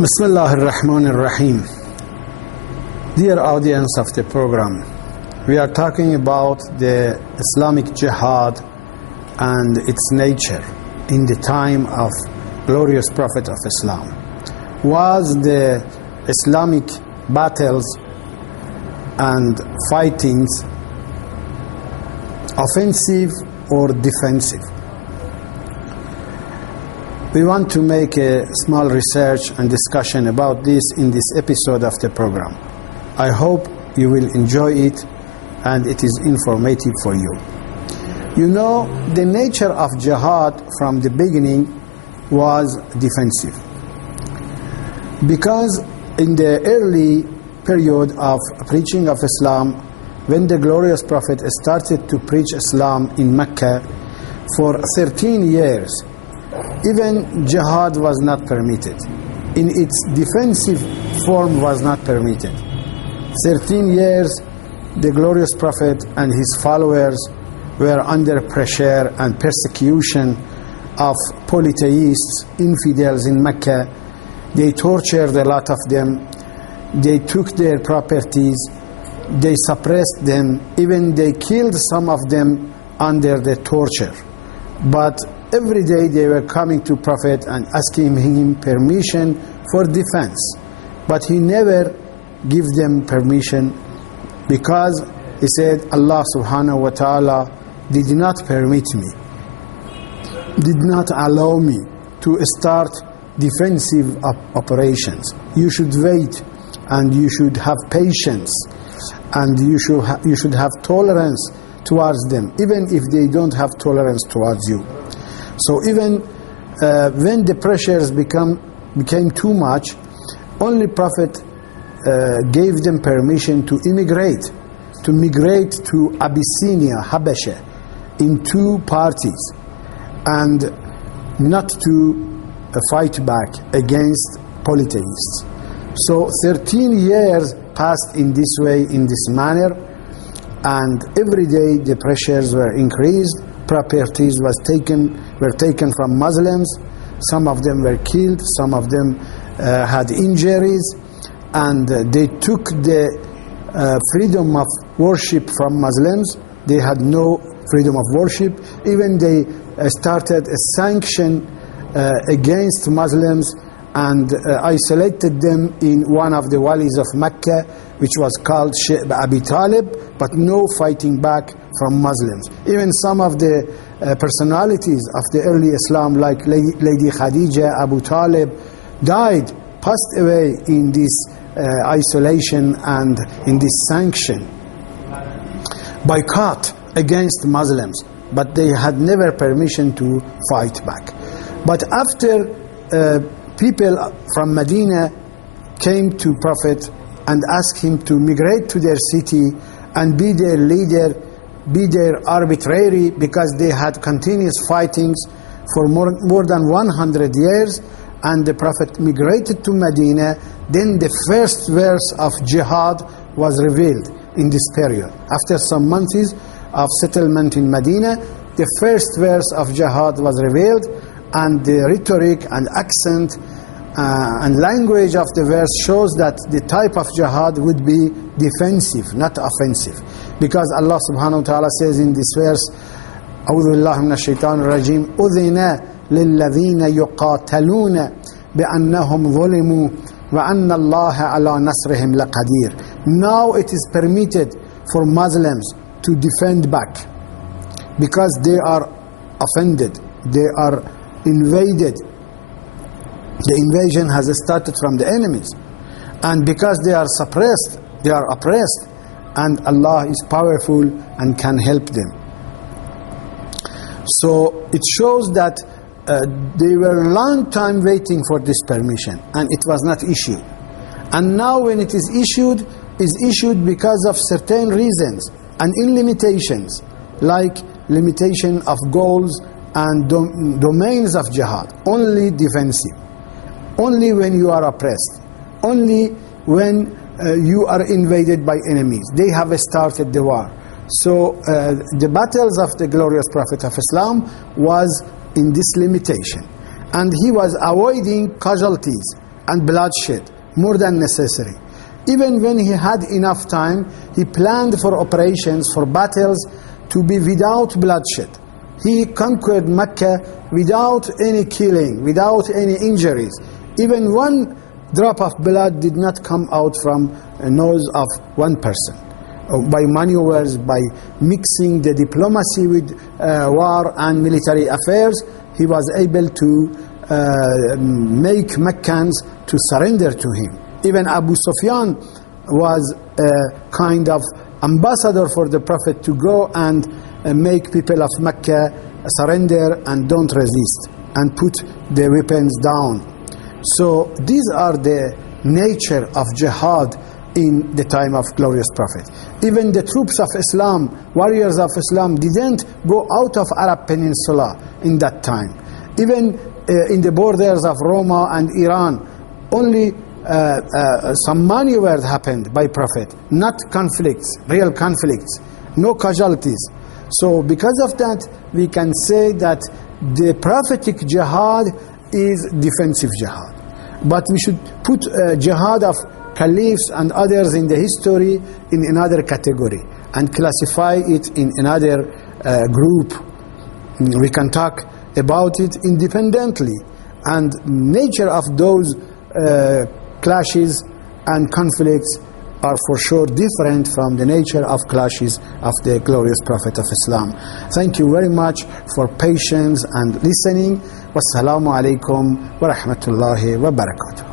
Bismillah ar-Rahman ar-Rahim. Dear audience of the program, we are talking about the Islamic jihad and its nature in the time of glorious Prophet of Islam. Was the Islamic battles and fightings offensive or defensive? We want to make a small research and discussion about this in this episode of the program. I hope you will enjoy it and it is informative for you. You know, the nature of jihad from the beginning was defensive. Because in the early period of preaching of Islam, when the glorious Prophet started to preach Islam in Mecca for 13 years, even jihad was not permitted. In its defensive form was not permitted. 13 years, the glorious Prophet and his followers were under pressure and persecution of polytheists, infidels in Mecca. They tortured a lot of them. They took their properties. They suppressed them. Even they killed some of them under the torture. But every day they were coming to Prophet and asking him permission for defense. But he never gave them permission because he said, Allah subhanahu wa ta'ala did not permit me, did not allow me to start defensive operations. You should wait and you should have patience and you should have tolerance towards them, even if they don't have tolerance towards you. So even when the pressures became too much, only Prophet gave them permission to migrate to Abyssinia, Habasha, in two parties, and not to fight back against polytheists. So 13 years passed in this way, in this manner, and every day the pressures were increased. Properties were taken from Muslims. Some of them were killed, some of them had injuries, and they took the freedom of worship from Muslims. They had no freedom of worship. Even they started a sanction against Muslims and isolated them in one of the walis of Mecca, which was called Sheikh Abi Talib, but no fighting back from Muslims. Even some of the personalities of the early Islam, like Lady Khadija, Abu Talib, died, passed away in this isolation and in this sanction, boycott against Muslims, but they had never permission to fight back. But after people from Medina came to Prophet and asked him to migrate to their city and be their leader, be their arbitrary, because they had continuous fightings for more than 100 years, and the Prophet migrated to Medina, then the first verse of jihad was revealed in this period. After some months of settlement in Medina, the first verse of jihad was revealed, and the rhetoric and accent and language of the verse shows that the type of jihad would be defensive, not offensive. Because Allah subhanahu wa ta'ala says in this verse, أعوذ بالله من الشيطان الرجيم أذن للذين يقاتلون بأنهم ظلموا وأن الله على نصرهم لقدير. Now it is permitted for Muslims to defend back because they are offended, they are invaded. The invasion has started from the enemies, and because they are suppressed, they are oppressed, and Allah is powerful and can help them. So it shows that they were a long time waiting for this permission, and it was not issued. And now when it is issued because of certain reasons and in limitations, like limitation of goals and domains of jihad, only defensive, only when you are oppressed, only when you are invaded by enemies. They have started the war. So the battles of the glorious Prophet of Islam was in this limitation. And he was avoiding casualties and bloodshed more than necessary. Even when he had enough time, he planned for operations, for battles to be without bloodshed. He conquered Mecca without any killing, without any injuries. Even one drop of blood did not come out from a nose of one person. By maneuvers, by mixing the diplomacy with war and military affairs, he was able to make Meccans to surrender to him. Even Abu Sufyan was a kind of ambassador for the Prophet to go and make people of Mecca surrender and don't resist and put the weapons down. So these are the nature of jihad in the time of glorious Prophet. Even the troops of Islam, warriors of Islam, didn't go out of Arab Peninsula in that time. Even in the borders of Roma and Iran, only some maneuvers happened by Prophet, not conflicts, real conflicts, no casualties. So because of that, we can say that the prophetic jihad is defensive jihad. But we should put jihad of caliphs and others in the history in another category and classify it in another group. We can talk about it independently, and nature of those clashes and conflicts are for sure different from the nature of clashes of the glorious Prophet of Islam. Thank you very much for patience and listening. Wassalamu alaikum wa rahmatullahi wa barakatuh.